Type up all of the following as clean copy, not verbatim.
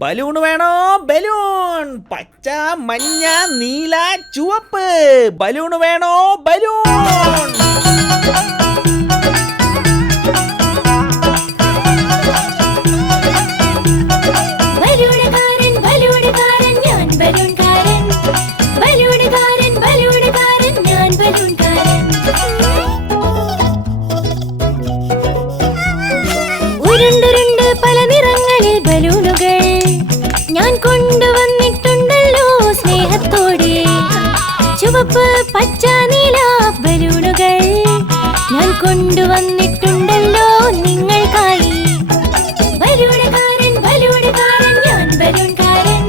Balloon വേണോ? Balloon പച്ച, മഞ്ഞ, നീല, ചുവപ്പ്. ബലൂൺ വേണോ? ബലൂൺ. ഉരുണ്ടുരുണ്ട് പല നിറങ്ങളിൽ ബലൂണുകൾ ഞാൻ കൊണ്ടുവന്നിട്ടുണ്ടല്ലോ സ്നേഹത്തോടെ. ചുവപ്പ്, പച്ച, നീല ബലൂണുകൾ ഞാൻ കൊണ്ടുവന്നിട്ടുണ്ടല്ലോ നിങ്ങൾക്കായി. ബലൂണുകാരൻ ബലൂണുകാരൻ ഞാൻ ബലൂൺകാരൻ.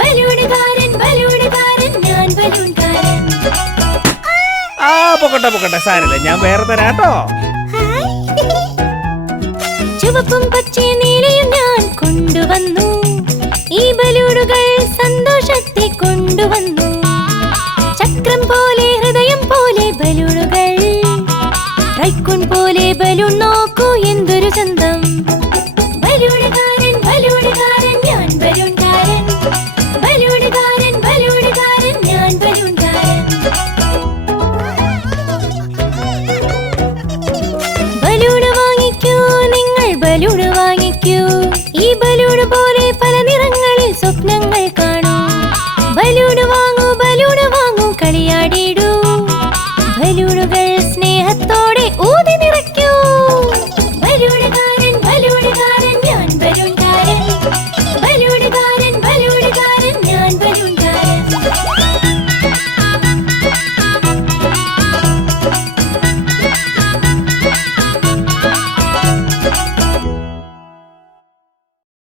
ബലൂണുകാരൻ ബലൂണുകാരൻ ഞാൻ ബലൂൺകാരൻ. പൊക്കട്ടെ സാരല്ലേ, ഞാൻ വേറെ തരാട്ടോ. ചുവപ്പും പച്ചയും നീലയും ഞാൻ കൊണ്ടുവന്നു. ഈ ബലൂണുകൾ സന്തോഷത്തെ കൊണ്ടുവന്നു. ചക്രം പോലെ ഹൃദയം പോലെ ബലൂണുകൾ. റൈക്കൂൺ പോലെ ബലൂൺ നോക്കൂ എന്തൊരു ചന്തം. ബലൂണുകാരൻ ബലൂണുകാരൻ ഞാൻ ബലൂൺകാരൻ. ബലൂണുകാരൻ ബലൂണുകാരൻ ഞാൻ ബലൂൺകാരൻ. ബലൂണ് വാങ്ങിക്കൂ നിങ്ങൾ, ബലൂണ് വാങ്ങിക്കൂ. ഈ ബലൂണ് പോലെ പല നിറങ്ങളിൽ സ്വപ്നങ്ങൾ കാണൂ. ബലൂണ് വാങ്ങൂ കളിയാടിയിടൂ. ബലൂണുകൾ സ്നേഹത്തോടെ ഊതി നിറയ്ക്കൂ. ബലൂണുകാരൻ ബലൂണുകാരൻ ഞാൻ ബലൂൺകാരൻ. ബലൂണുകാരൻ ബലൂണുകാരൻ ഞാൻ ബലൂൺകാരൻ.